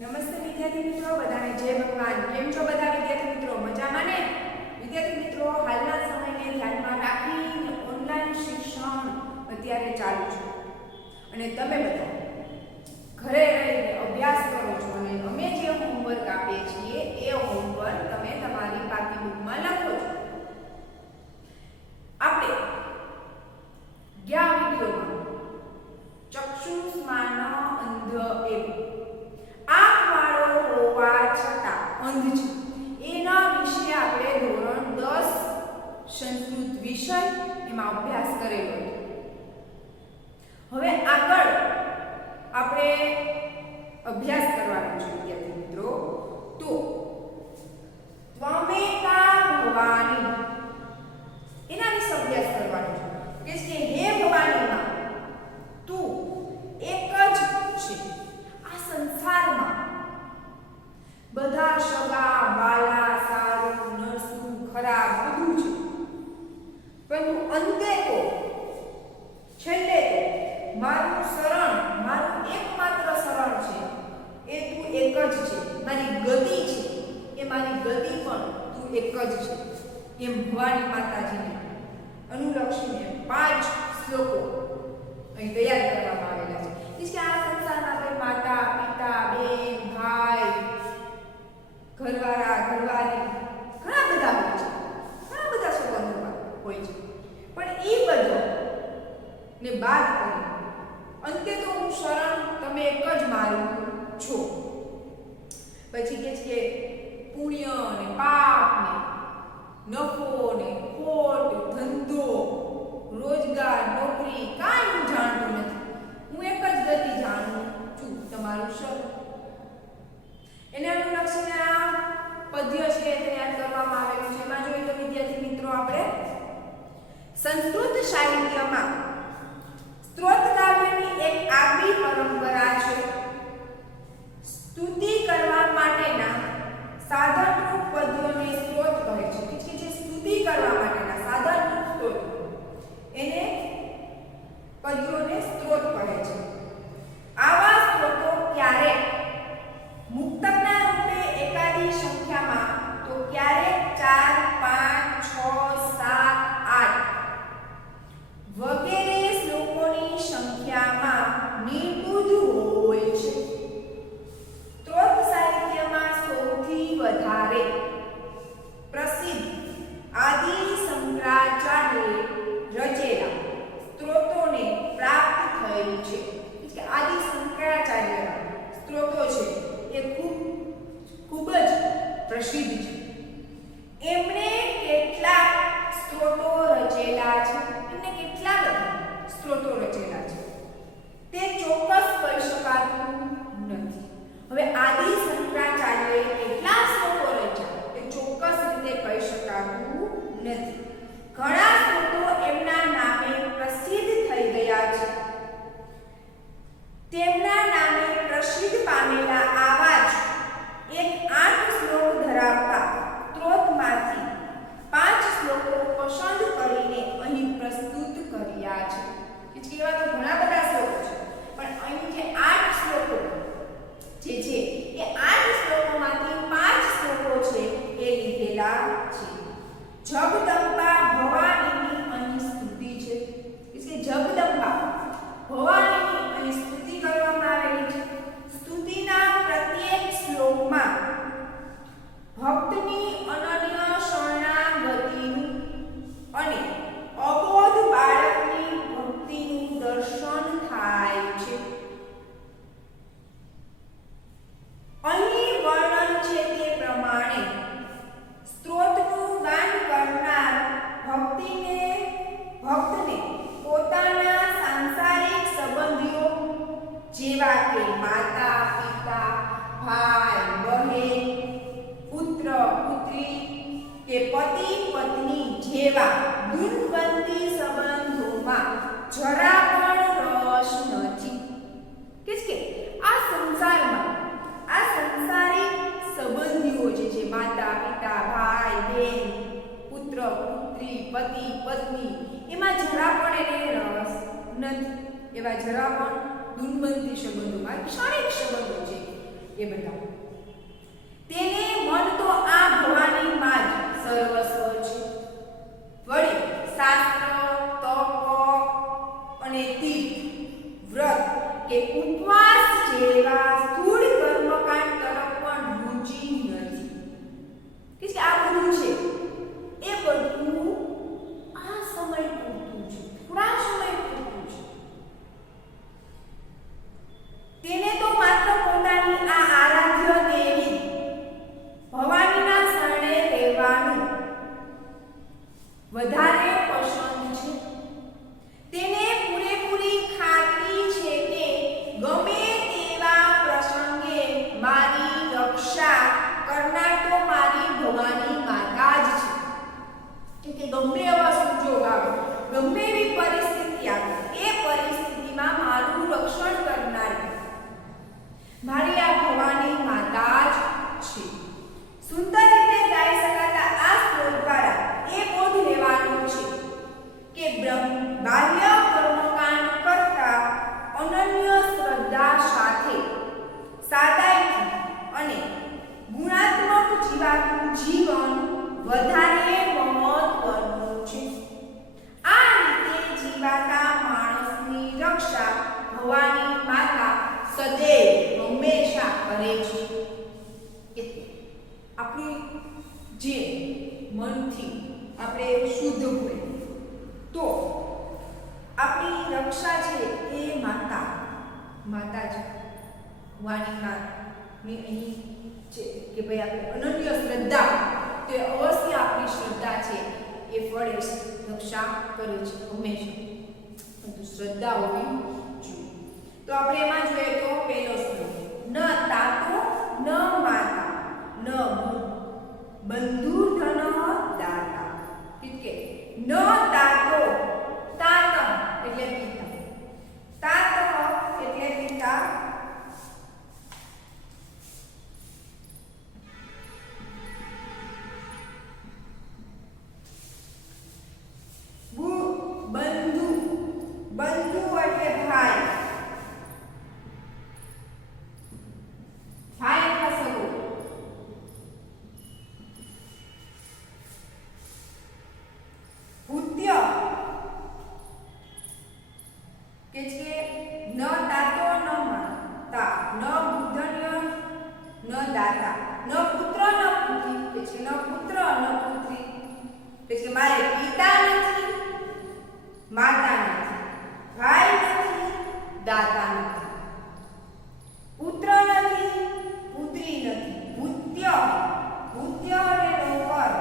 નમસ્તે વિદ્યાર્થી મિત્રો, બધાને જય ભગવાન। કેમ છો બધા વિદ્યાર્થી મિત્રો? મજામાં ને? વિદ્યાર્થી મિત્રો, હાલના સમયને ધ્યાનમાં રાખીને ઓનલાઈન શિક્ષણ અત્યારે ચાલુ છે અને તમે બધા ઘરે રહીને અભ્યાસ કરો છો અને અમે જે હોમવર્ક આપીએ છીએ એ હોમવર્ક તમે તમારી પાકી બુકમાં લખો છો। આપણે ગયા વિડિયોમાં ચક્ષુષ્માન અંધ એવ અંધ છે એના વિશે આપણે ધોરણ 10 સંસ્કૃત વિષય એમાં અભ્યાસ કરેલો હતો। હવે આગળ આપણે અભ્યાસ કરવાનો છે વિદ્યાર્થી મિત્રો। તો ત્વમેકા ભવાની એના વિશે અભ્યાસ કરવાનો છે કે હે ભવાનીમાં તું એક જ છે। આ સંસારમાં બધા સગા વાલા સારું નરસું ખરાબ બધું છે, પરંતુ અંતે તો છેલ્લે તો મારું શરણ, મારું એકમાત્ર શરણ છે એ તું એક જ છે। મારી ગતિ છે એ મારી ગતિ પણ તું એક જ છે। એમ ભવાની માતાજીને અનુલક્ષીને 5 શ્લોકો અહીં તૈયાર કરવામાં આવેલા છે કે આ સંસારમાં કોઈ માતા પિતા બેન ભાઈ ઘરવાળા ઘરવાળી ઘણા બધા હોય છે, ઘણા બધા સંબંધો હોય છે, પણ એ બધો ને બાદ કરી અંતે તો હું શરણ તમે એક જ મારું છો। પછી કે છે પુણ્ય ને પાપ ને નફો ને ખોટ ધંધો રોજગાર નોકરી કાંઈ હું જાણતો નથી, હું એક જ ગતિ જાણું છું, તમારું શરણ। એને અનુલક્ષીને આ પદ્ય છે તૈયાર કરવામાં આવેલું છે। એમાં જોઈએ તો વિદ્યાર્થી મિત્રો આપણે સંસ્કૃત સાહિત્યમાં સ્ત્રોત કાવ્યની એક આગવી પરંપરા છે। સ્તુતિ કરવા માટેના સાધનરૂપ પદ્યોને સ્ત્રોત કહે છે કે જે સ્તુતિ કરવા માટેના સાધનરૂપ સ્ત્રોત એને પદ્યોને સ્ત્રોત કહે છે। આવા સ્ત્રોતો ક્યારેક મુક્તકના રૂપે એકાદી સંખ્યામાં તો ક્યારેક 4 5 6 7 8 વગેરે શ્લોકોની સંખ્યામાં નિર્બુદ્ધ હોય છે। સ્ત્રોત સાહિત્યમાં સૌથી વધારે પ્રસિદ્ધ આદિ શંકરાચાર્યે રચેલા સ્ત્રોતોને પ્રાપ્ત થયેલ છે કે આદિ શંકરાચાર્યના સ્ત્રોતો છે એ ખૂબ જ પ્રસિદ્ધ છે। એમણે કેટલાક સ્ત્રોતો રચેલા છે, એમને કેટલા બધા સ્ત્રોતો રચેલા છે તે ચોક્કસ કહી શકાતું નથી। હવે આદિ શંકરાચાર્યએ કેટલા સ્ત્રોતો રચ્યા તે ચોક્કસ રીતે કહી શકાતું નથી। ઘણા સ્ત્રોતો એમના નામે પ્રસિદ્ધ થઈ ગયા છે। તેમના નામે પ્રસિદ્ધ પામેલા આવા જ એક 8 શ્લોક ધરાવતા સ્ત્રોતમાંથી 5 શ્લોકો પસંદ કરીને અહીં પ્રસ્તુત કર્યા છે। એવા તો ઘણા બધા શ્લોકો છે, પણ અહીં જે 8 શ્લોકો જે છે એ 8 શ્લોકોમાંથી 5 શ્લોકો છે એ લીધેલા છે। જગદંબા ભવાનીની અહીં સ્તુતિ છે, એટલે જગદંબા ભવાનીની અહીં સ્તુતિ કરવામાં આવેલી છે। સ્તુતિના પ્રત્યેક શ્લોકમાં ભક્તની અનન્ય શરણાગતિનું અને અબોધ બાળકની ભક્તિનું દર્શન થાય છે। અહીં વર્ણન છે તે પ્રમાણે સ્ત્રોતનું ગાન કરનાર ભક્તને પોતાના સાંસારિક સંબંધીઓ જેવા કે માતા પિતા ભાઈ બહેન પુત્ર પુત્રી કે પતિ પત્ની જેવા ગુણવંતી સંબંધોમાં જરા પણ રસ નથી। કે આ સંસારમાં આ સંસારિક સંબંધીઓ જે છે માતા પિતા ભાઈ બહેન પુત્ર પુત્રી પતિ પત્ની એમાં જરા પણ એને રસ નથી। એવા જરા પણ ગુણવંતી સંબંધોમાં ક્ષણિક સંબંધો છે એ બધા સુંદર રીતે ગાઈ શકાતા આ સ્લોગ દ્વારા એ બોધ લેવાનો છે કે બાહ્ય કર્મકાંડ કરતા અનન્ય શ્રદ્ધા સાથે સાદાઈથી અને ગુણાત્મક જીવાતું જીવન વધારે મહત્વનું છે. આ રીતે જીવાતા માણસની રક્ષા ભવાની માતા સદૈવ હંમેશા કરે છે. આપણી જે મનથી આપણે શુદ્ધ હોય તો આપણી રક્ષા છે એ માતા છે. વાની માની અહીં છે કે ભાઈ આપણે અનન્ય શ્રદ્ધા તો અવશ્ય આપણી શ્રદ્ધા છે એ ફળે રક્ષા કરે છે હંમેશા, પરંતુ શ્રદ્ધા હોવી જોઈએ. તો આપણે એમાં જોઈએ તો પહેલો શ્લોક, ન તાતો ન માતા ન બંધુ ધન દાતા. કે ન તાતો, તાત એટલે પિતા, તાત એટલે પિતા, બંધુ એટલે ભાઈ, એટલે સગો, ભૂત્ય કે છે ન તાતો ન માતા ન બુદ્ધન્ય ન દાતા ન પુત્ર ન પુત્રી કે છે ન પુત્ર ન પુત્રી કે છે મારે પિતા નથી, માતા નથી, ભાઈ નથી, દાતા નથી, પુત્ર નથી, પુત્રી નથી, ભૂત્ય એટલે નોકર,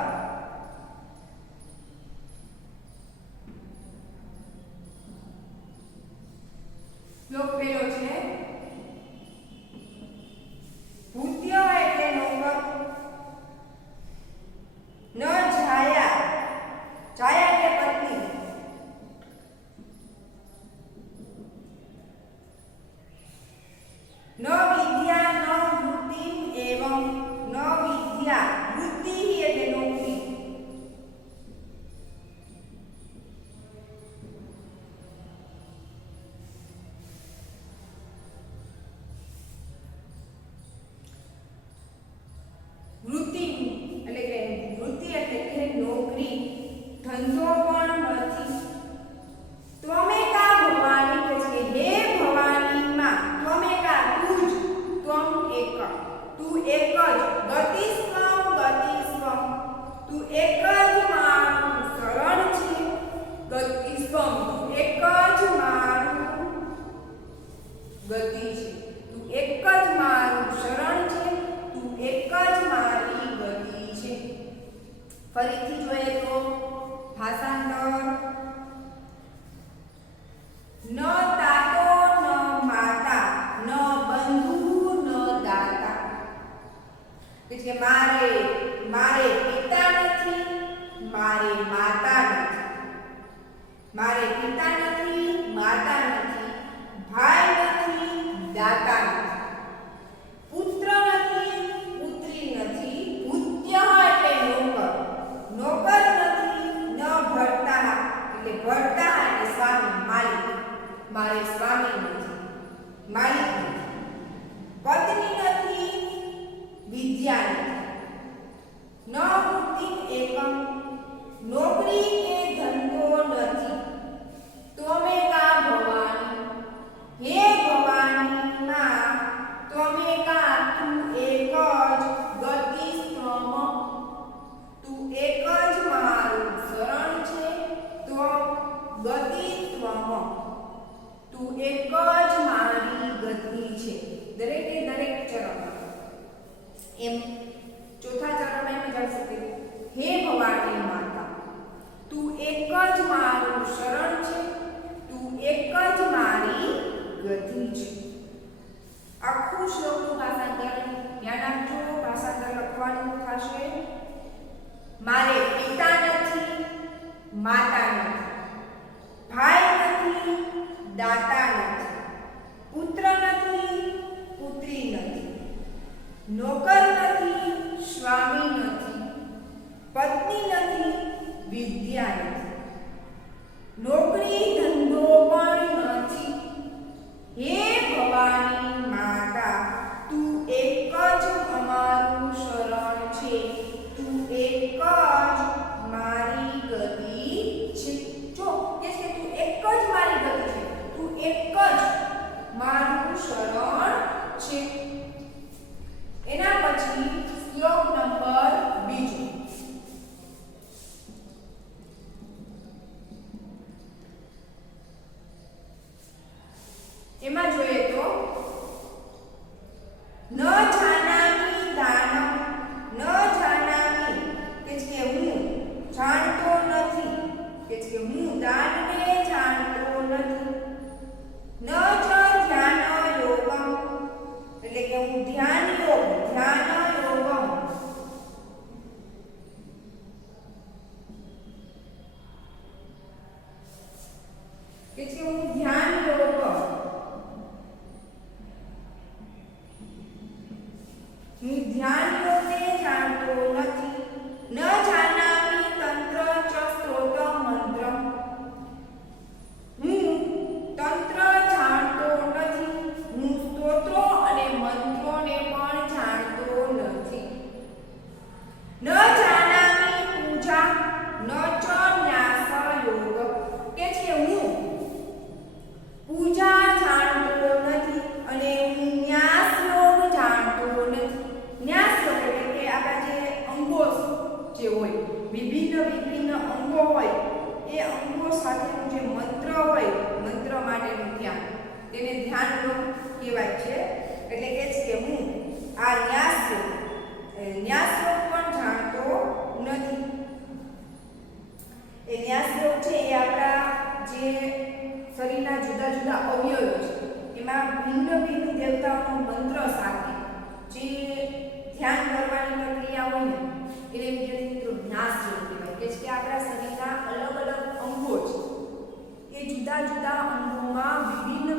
શ્લોક પેલો છે ભૂત્ય એટલે નોકર, ન છાયા, છાયા એટલે પત્ની, ન વિદ્યા ન વૃત્તિ એવં, ન વિદ્યા વૃત્તિ એટલે નોકરી, વૃત્તિ એટલે કે નોકરી, ધંધો પણ નથી. ત્વમેકા ભવાની કે છે હે ભવાની માં, ત્વમેકા તું જ, ત્વમ એક, તું એક જ, ગતિસ્વમ ગતિસ્વમ, તું એક જ મારું શરણ છે, ગતિસ્વમ તું એક જ મારું ગતિ છે, તું એક જ મારું શરણ છે, તું એક જ મારી ગતિ છે. ફરીથી જોઈએ તો ભાષાંતર, ન તાતો ન માતા ન બંધુ ન દાતા કે મારે પિતા નથી, મારે માતા નથી, મારે પિતા નથી, માતા નથી, ભાઈ નથી, દાતા નથી, પુત્ર નથી, પુત્રી નથી, ભૂત્ય એટલે નોકર, નોકર નથી, ન ભર્તા એટલે ભર્તા એટલે સ્વામી માલિક, મારે સ્વામી નથી, માલિક નથી, પત્ની નથી, વિદ્યા નથી, ન વૃત્તિ એકમ નોકરી કે ધંધો નથી. ત્વમેકા ભવાની હે ભવાની માં, ત્વમેકા તું એક જ, ગતિસ્વમ તું એક જ મારું શરણ છે, ગતિસ્વમ તું એક જ મારી ગતિ છે. દરેકે દરેક ચરણ એમ ચોથા ચરણમાં એમ જઈ શકે હે ભવાની માતા તું એક જ મારું શરણ છે, તું એક જ મારી ગતિ છે. આખું શ્લોકનું ભાષાંતર ધ્યાન આપજો. ભાષાંતર લખવાનું થશે મારે પિતા નથી, માતા નથી, ભાઈ નથી, દાતા નથી, પુત્ર નથી, પુત્રી નથી, નોકર નથી, સ્વામી હું ધ્યાન યોગને જાણતો નથી, ન જાનામિ તંત્ર ચ સ્ત્રોત મંત્ર. હું તંત્ર જાણતો નથી, હું સ્તોત્રો અને મંત્રોને પણ જાણતો નથી. ન જાનામિ પૂજા ન ચ ન્યાસ યોગ, કે છે હું પૂજા જાણતો નથી અને હું ન્યાસ યોગ જાણતો નથી. ન્યાસ યોગ એટલે કે આપણા જે અંગો જે હોય, વિભિન્ન અંગો હોય, એ અંગો સાથેનું જે મંત્ર હોય, મંત્ર માટેનું ધ્યાન, તેને ધ્યાન યોગ કહેવાય છે. એટલે કે છે કે હું આ ન્યાસ યોગ પણ જાણતો નથી. એ ન્યાસ યોગ છે એ આપણા જે શરીરના જુદા જુદા અવયવો છે, એમાં ભિન્ન દેવતાઓનો મંત્ર સાથે જે ધ્યાન કરવાની પ્રક્રિયા હોય ને, એને વિદ્યાર્થી મિત્રો ન્યાસ યોગ કહેવાય. કે છે આપણા શરીરના અલગ અલગ અંગો છે, એ જુદા જુદા અંગોમાં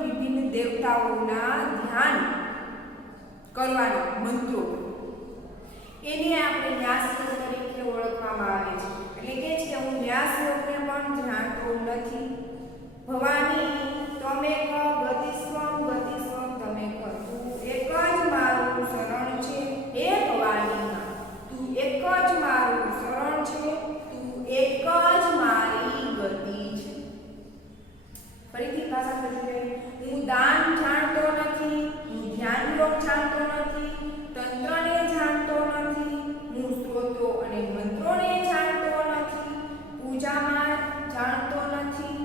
વિભિન્ન દેવતાઓના ધ્યાન કરવાના મંત્રો, એને આપણે ન્યાસ યોગ તરીકે ઓળખવામાં આવે છે. એટલે કે છે હું ન્યાસ યોગને પણ જાણતો નથી. ભવાની તમેક ગતિસ્વમ તમેક, તું એક જ મારું શરણ છે. હે ભવાની, તું એક જ મારું શરણ છે, તું એક જ મારી ગતિ છે. ફરીથી પાછા ફરી હું દાન જાણતો નથી, હું ધ્યાન યોગ જાણતો નથી, તંત્રને જાણતો નથી, હું સ્તોત્રો અને મંત્રોને જાણતો નથી, પૂજામાં જાણતો નથી,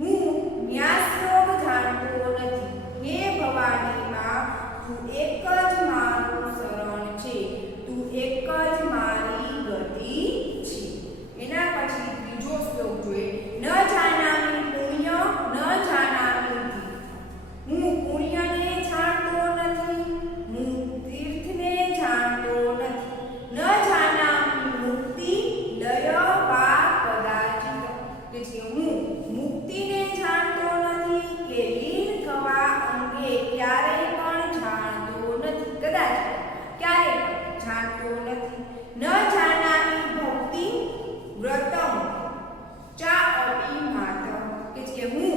હું ન્યાસ યોગ જાણતો નથી. હે ભવાની માં, તું એક જ મારું શરણ છે, તું એક જ મારી ગતિ છે. એના પછી ત્રીજો શ્લોક જોઈએ. ન જાનામિ પુણ્ય ન જાનામિ તીર્થ, હું પુણ્યને જાણતો નથી, હું તીર્થને જાણતો નથી. ન જાનામિ મુક્તિ લય વા કદાચિત, કે છે હું મુક્તિને જાણતો નથી કે લીન થવા અંગે ક્યારેય પણ જાણતો નથી. કદાચ ક્યારેય પણ જાણતો નથી. ન જાનામિ ભક્તિ વ્રતમ ચા અપી માત્ર, કે છે હું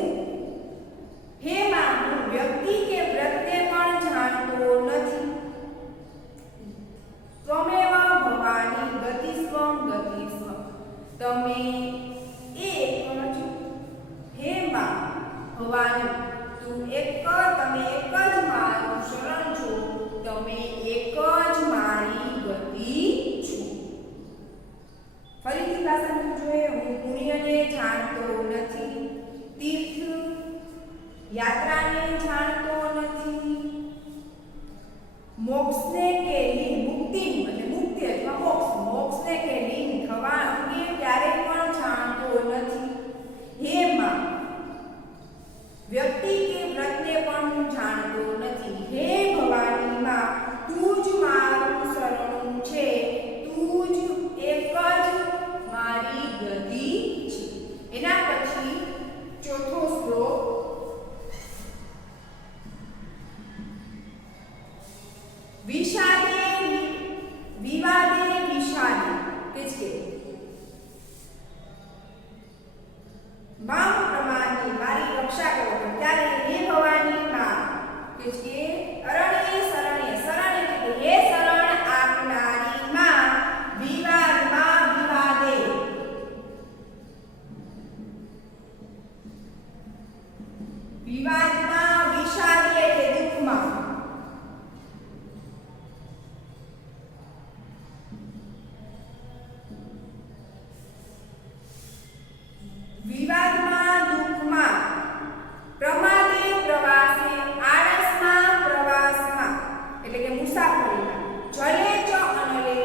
વ્યક્તિ કે વ્રતને પણ જાણતો નથી. ત્વમેવ ભવાની ગતિસ્વમ, તમે એક જ. હે માં ભવાની, તમે એક જ મારું શરણ છો, તમે એક જ મારી ગતિ છો. ફરીથી પાછળ જોઈએ. હું પુણ્યને જાણતો નથી, તીર્થ યાત્રાને જાણતો નથી, મોક્ષને કે મુક્તિ અથવા મોક્ષને કે લીન થવા અંગે ક્યારેય પણ જાણતો નથી. હે માં, વ્યક્તિ કે વ્રતને પણ જાણતો નથી. હે ભવાની માં, તું જ મારું શરણું છે, તું જ એક જ મારી ગતિ છે. એના પછી ચોથો શ્લોક. વિવાદે વિષાદે, કે છે મામ પ્રમાણની મારી રક્ષા કરો. ત્યારે હે ભવાની માં, કે છે અરણ્ય શરણ્ય, શરણ એટલે કે હે શરણ આપનારી માં, વિવાદમાં વિવાદે, વિવાદમાં વિષાદે એટલે દુઃખમાં, વિવાદમાં દુઃખમાં, પ્રમાદે પ્રવાસે, આળસમાં પ્રવાસમાં એટલે કે મુસાફરીમાં, જલે ચ અનલે,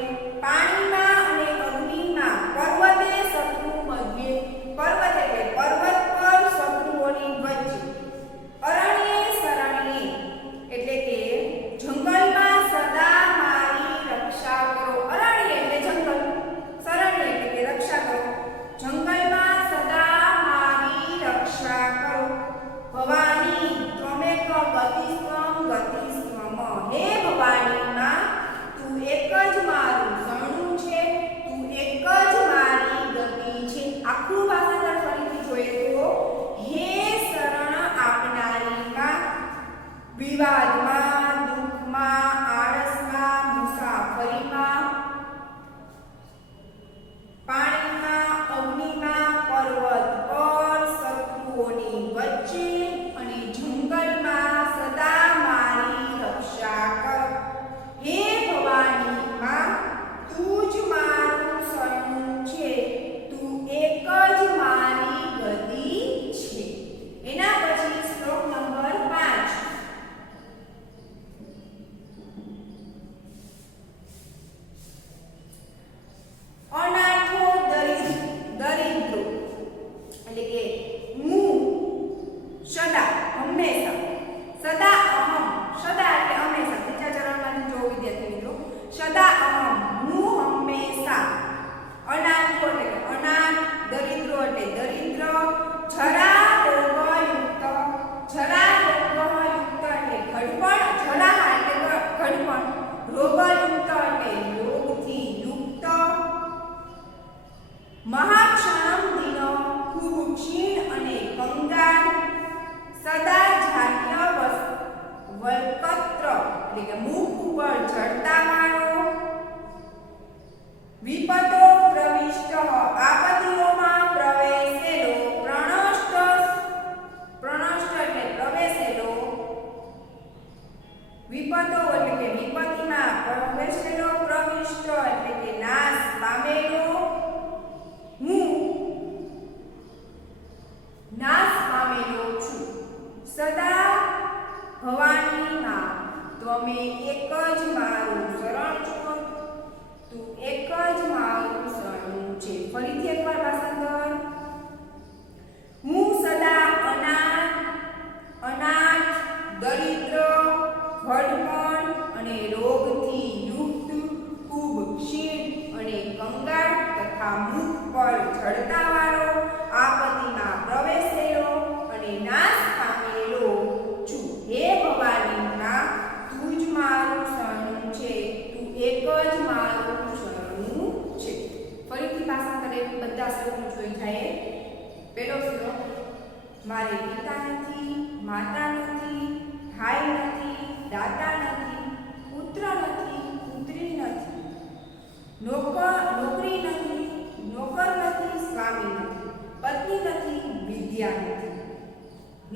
પાણીમાં અને અગ્નિમાં, પર્વતે શત્રુ મધ્યે, પર્વત એટલે પર્વત પર શત્રુઓની વચ્ચે, અરણ્યે શરણ્યે એટલે કે જંગલમાં સદા મારી રક્ષા કરો. અરણ્ય એટલે જંગલ, શરણ્ય એટલે કે રક્ષા કરો. જંગલમાં સદા મારી રક્ષા કરો. ભવાની ત્વમેક ગતિસ્વમ, હે ભવાની એક જ મારું શરણ છું, તું એક જ મારું શરણું છે. ફરીથી એકવાર ભાષાંતર. હું સદા અનાથ, દરિદ્ર, ઘડપણ અને રોગથી યુક્ત, ખૂબ ક્ષીણ અને કંગાળ તથા મુખ પર જડતાવાળો, આપત્તિમાં પ્રવેશેલો અને નાશ પામેલો છું. હે ભવાની માં, તું જ મારું શરણું છે, તું એક જ મારું શરણું છે. ફરીથી ભાષાંતર બધા શ્લોકનું જોઈ જાય. પહેલો શ્લોક. મારે પિતા નથી, માતા નથી, ભાઈ નથી, દાદા નથી, પુત્ર નથી, પુત્રી નથી, નોકરી નથી, નોકર નથી, સ્વામી નથી, પત્ની નથી, વિદ્યા નથી,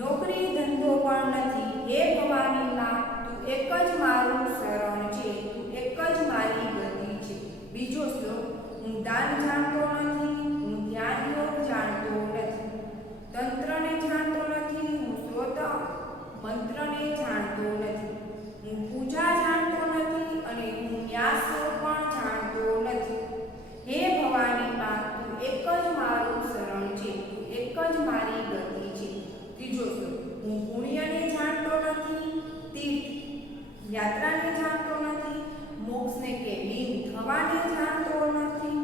નોકરી ધંધો પણ નથી. હે ભવાની માં, તું એક જ મારું શરણ છે, તું એક જ મારી ગતિ છે. બીજો શ્લોક. હું દાન જાણતો નથી, હું ધ્યાન યોગ જાણતો નથી, તંત્રને જાણતો નથી, હું સ્ત્રોત મંત્રને જાણતો નથી, હું પૂજા જાણતો નથી અને હું ન્યાસો પણ જાણતો નથી. હે ભવાની માં, તું એક જ મારું શરણ છે, તું એક જ મારી ગતિ છે. ત્રીજો શ્લોક. હું પુણ્યને જાણતો નથી, તીર્થ યાત્રાને જાણતો નથી, મોક્ષને કે લીન થવાને જાણતો નથી,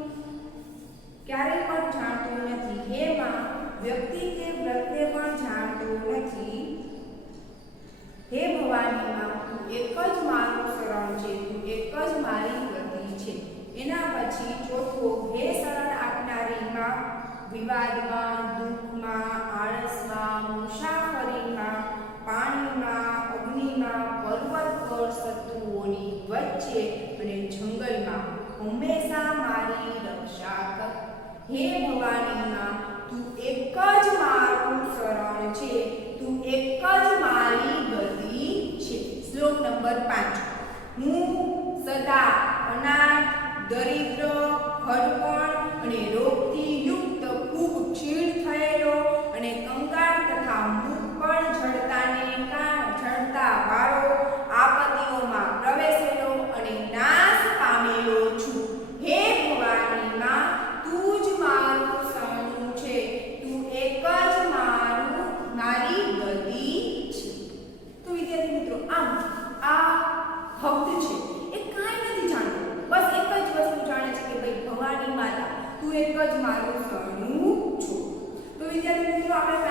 ક્યારેય પણ જાણતો નથી. હે માં, વ્યક્તિ કે વ્રતને પણ જાણતો નથી. હે ભવાની માં, તું એક જ મારું શરણ છે, તું એક જ મારી ગતિ છે. એના પછી ચોથો. હે શરણ આપનારી માં, વિવાદમાં, દુઃખમાં, આળસમાં, મુસાફરીમાં, પાણીમાં, અગ્નિમાં, પર્વત પર, શત્રુઓની વચ્ચે અને જંગલમાં હંમેશા મારી રક્ષા કર. હે ભવાની માં, તું એક જ મારું શરણ છે, તું એક જ મારી ગતિ છે. શ્લોક નંબર 5. હું સદા અનાથ, દરિદ્ર, ઘડપણ અને રોગથી યુક્ત, ખૂબ ક્ષીણ થયેલો અને કંગાળ તથા મુખ પર જડતા વાળો, આપત્તિઓમાં પ્રવેશેલો અને નાશ પામેલો છું. હે ભવાની માં, તું જ મારું શરણું છે, તું એક જ મારી ગતિ છે. તો વિદ્યાર્થી મિત્રો, આમ આ ભક્ત છે એ કાંઈ નથી જાણતો, બસ એક જ વસ્તુ જાણે છે કે ભાઈ ભવાની માતા તું એક જ મારું શરણું છો. તો વિદ્યાર્થી મિત્રો, આપણે